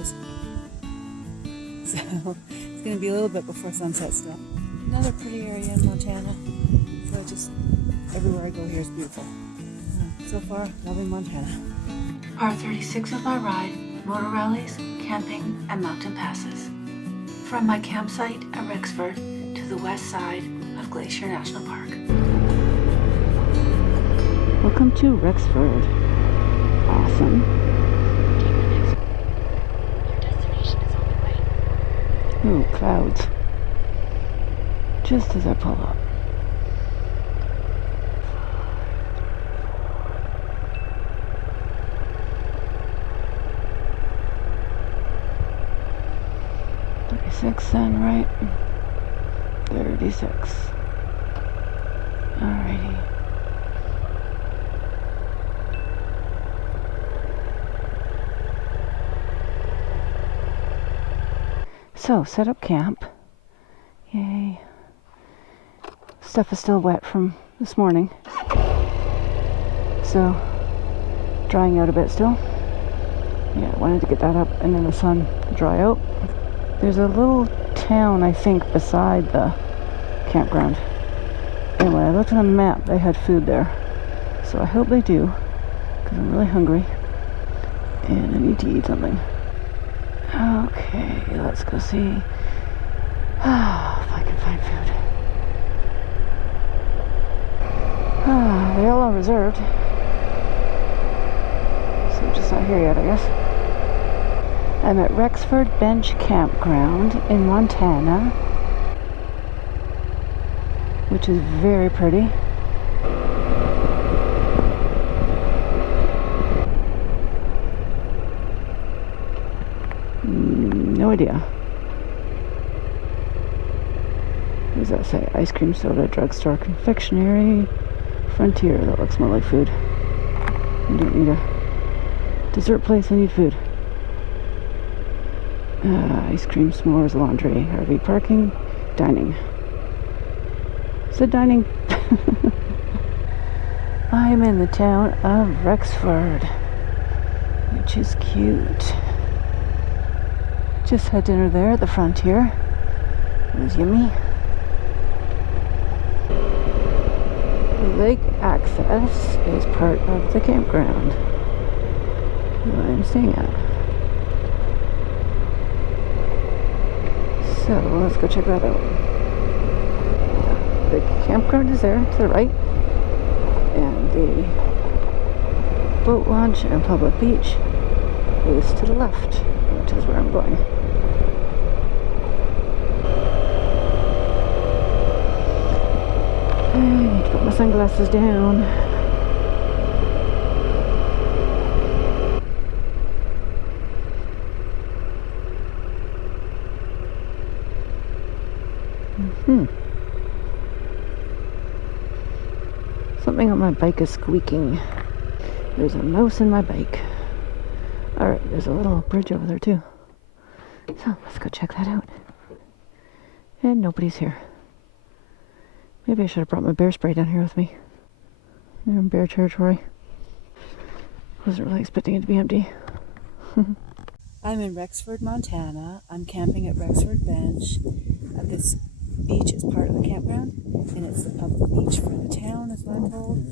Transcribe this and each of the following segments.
is. So it's going to be a little bit before sunset still. Another pretty area in Montana. So just everywhere I go here is beautiful. So far, loving Montana. Part 36 of my ride, Moto Rallies, camping, and mountain passes. From my campsite at Rexford to the west side of Glacier National Park. Welcome to Rexford. Awesome. Your destination is on the way. Ooh, clouds. Just as I pull up. Then, right? 36. Alrighty. So, set up camp. Yay. Stuff is still wet from this morning. So, drying out a bit still. Yeah, I wanted to get that up and then the sun dry out. There's a little town, I think, beside the campground. And when I looked on the map, they had food there. So I hope they do, because I'm really hungry. And I need to eat something. Okay, let's go see if I can find food. They all are reserved. So I'm just not here yet, I guess. I'm at Rexford Bench Campground in Montana, which is very pretty. No idea. What does that say? Ice cream, soda, drugstore, confectionery, frontier. That looks more like food. I don't need a dessert place, I need food. Ice cream, s'mores, laundry, RV parking, dining. Said dining. I'm in the town of Rexford, which is cute. Just had dinner there at the Frontier. It was yummy. The lake access is part of the campground that I'm staying at. So let's go check that out. The campground is there to the right, and the boat launch and public beach is to the left, which is where I'm going. I need to put my sunglasses down. Something on my bike is squeaking. There's a mouse in my bike. Alright, there's a little bridge over there too. So let's go check that out. And nobody's here. Maybe I should have brought my bear spray down here with me. They're in bear territory. Wasn't really expecting it to be empty. I'm in Rexford, Montana. I'm camping at Rexford Bench. This beach is part of the campground, and it's the public beach for the town, is what I'm told.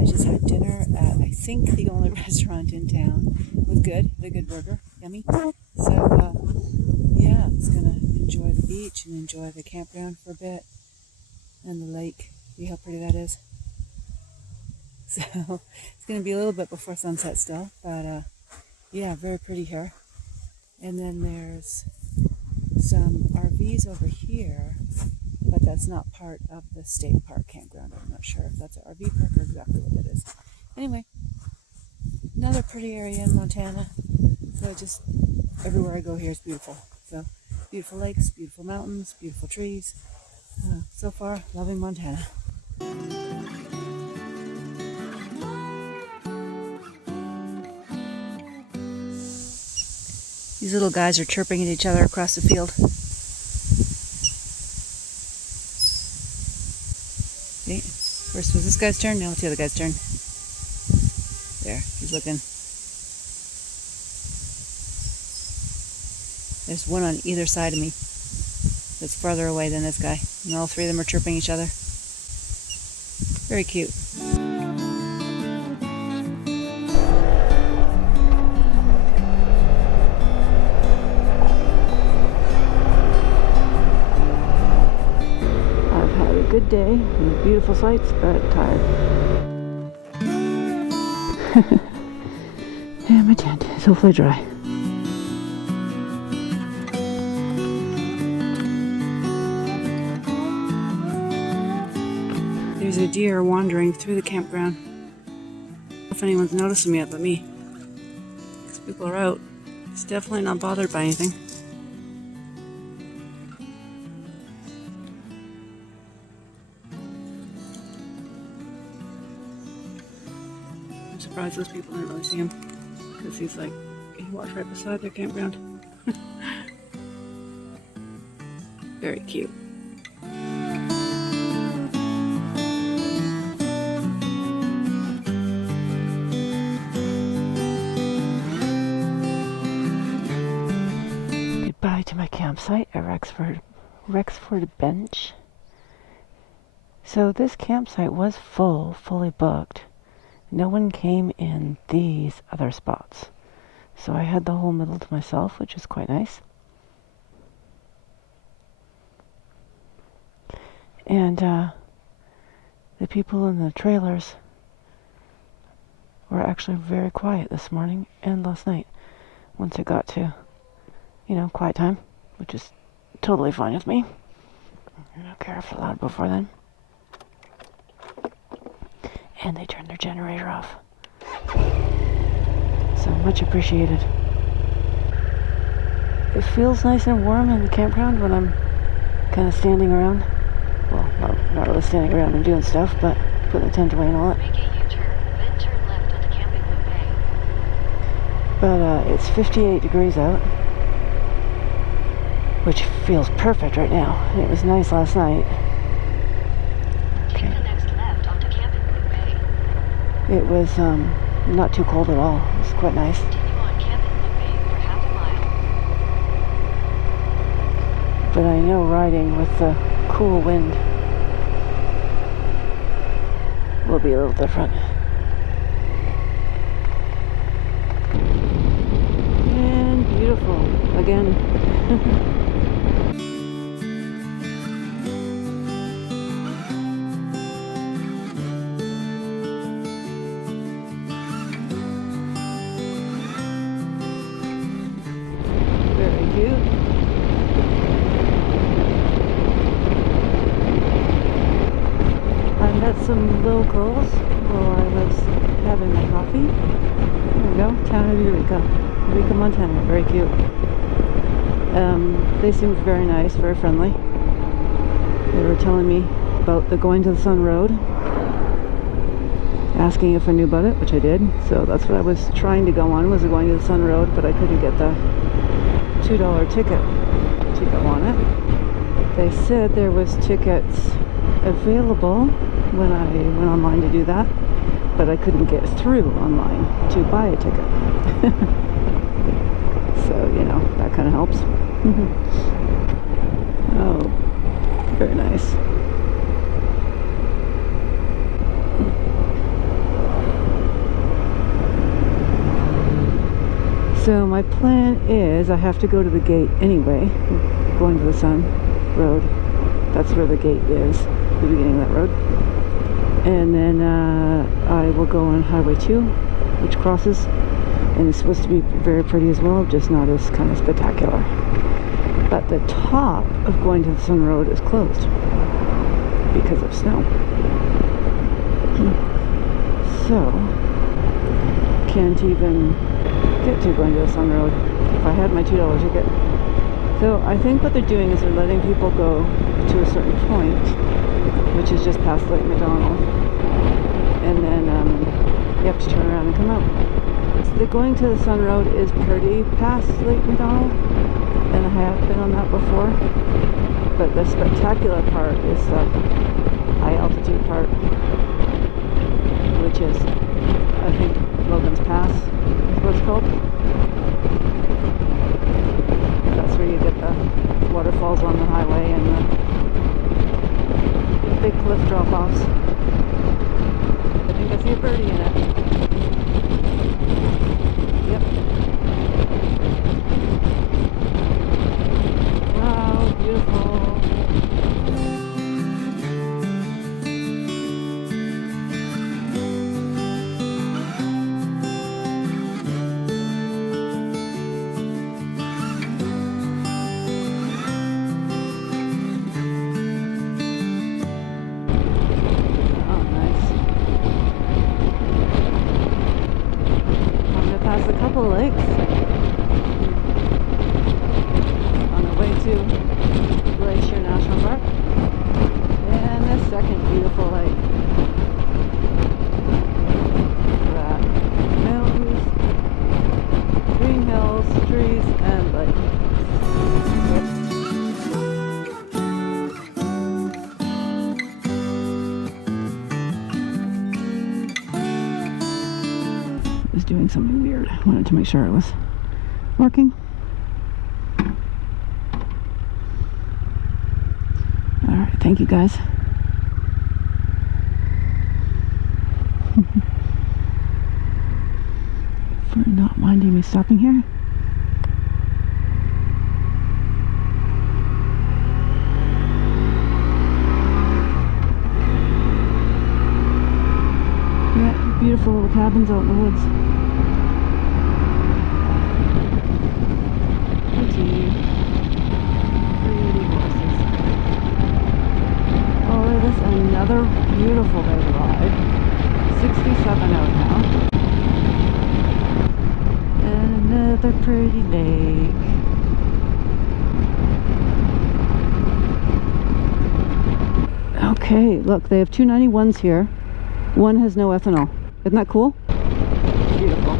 I just had dinner at, I think, the only restaurant in town. It was good. Had a good burger. Yummy. So, yeah, I'm just going to enjoy the beach and enjoy the campground for a bit. And the lake. See how pretty that is? So, it's going to be a little bit before sunset still, but, yeah, very pretty here. And then there's some RVs over here, but that's not part of the state park campground. I'm not sure if that's an RV park or exactly what that is. Anyway, another pretty area in Montana. So just everywhere I go here is beautiful. So beautiful lakes, beautiful mountains, beautiful trees. So far, loving Montana. These little guys are chirping at each other across the field. See? First was this guy's turn, now it's the other guy's turn. There, he's looking. There's one on either side of me that's farther away than this guy. And all three of them are chirping each other. Very cute. I've had a good day and beautiful sights, but tired. And my tent is hopefully dry. There's a deer wandering through the campground. I don't know if anyone's noticed him yet but me. Because people are out. He's definitely not bothered by anything. I'm surprised those people didn't really see him. Because he's like, he walks right beside their campground. Very cute. Goodbye to my campsite at Rexford Bench. So this campsite was fully booked. No one came in these other spots. So I had the whole middle to myself, which is quite nice. And the people in the trailers were actually very quiet this morning and last night. Once it got to, quiet time, which is totally fine with me. I don't care if it's loud before then. And they turned their generator off. So much appreciated. It feels nice and warm in the campground when I'm kind of standing around. Well, not really standing around and doing stuff, but putting the tent away and all that. Make a U-turn, then turn left onto Camping Bay. But it's 58 degrees out, which feels perfect right now. And it was nice last night. Take the next left onto Camping Bay. It was not too cold at all. It was quite nice. Continue on Camping Bay for half a mile. But I know riding with the cool wind will be a little different. And beautiful again. Very cute. I met some locals while I was having my coffee. There we go, town of Eureka, Montana. Very cute. They seemed very nice, very friendly. They were telling me about the Going to the Sun Road, asking if I knew about it, which I did. So that's what I was trying to go on, was the Going to the Sun Road, but I couldn't get the $2 ticket to go on it. They said there was tickets available when I went online to do that, but I couldn't get through online to buy a ticket. So, that kind of helps. Oh, very nice. So my plan is I have to go to the gate anyway, Going to the Sun Road. That's where the gate is, the beginning of that road. And then I will go on Highway 2, which crosses, and it's supposed to be very pretty as well, just not as kind of spectacular. But the top of Going to the Sun Road is closed because of snow. So, can't even get to Going to the Sun Road if I had my $2 ticket. So I think what they're doing is they're letting people go to a certain point, which is just past Lake McDonald, and then you have to turn around and come out. So the Going to the Sun Road is pretty past Lake McDonald, and I have been on that before, but the spectacular part is the high altitude part, which is, I think, Logan's Pass is what it's called. That's waterfalls on the highway and the big cliff drop-offs. I think I see a birdie in it. Yep. Wow, beautiful. A couple lakes on the way to Glacier National Park, and this second beautiful lake. Look at that. Mountains, green hills, trees, and lake. Doing something weird. I wanted to make sure it was working. Alright, thank you guys. For not minding me stopping here. Yeah, beautiful little cabins out in the woods. Pretty horses. Oh, this is another beautiful day to ride. 67 out now. And another pretty lake. Okay, look, they have 291s here. One has no ethanol. Isn't that cool? Beautiful.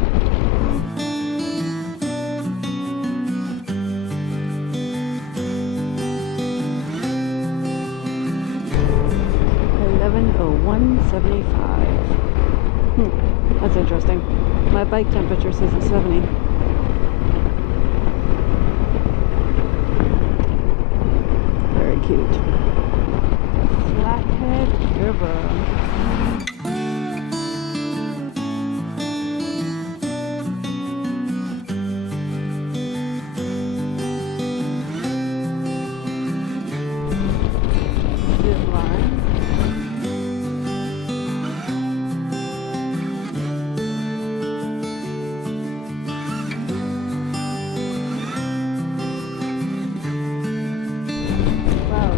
$11:01.75. That's interesting. My bike temperature says it's 70. Very cute. Flathead River.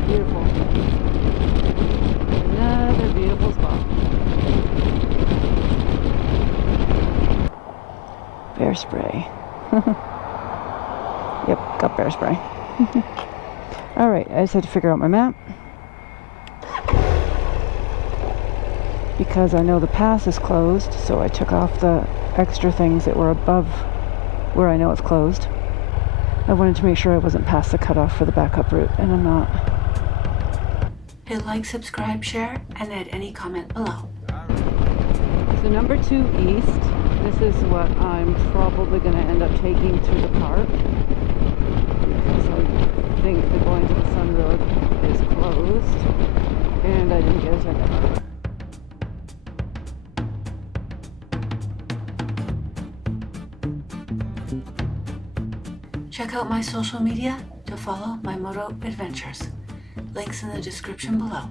Beautiful. Another beautiful spot. Bear spray. Yep, got bear spray. Alright, I just had to figure out my map. Because I know the pass is closed, so I took off the extra things that were above where I know it's closed. I wanted to make sure I wasn't past the cutoff for the backup route, and I'm not. Hit like, subscribe, share, and add any comment below. So number 2 east, this is what I'm probably going to end up taking through the park. Because I think the going to the Sun Road is closed, and I didn't get a ticket. Check out my social media to follow my moto adventures. Links in the description below.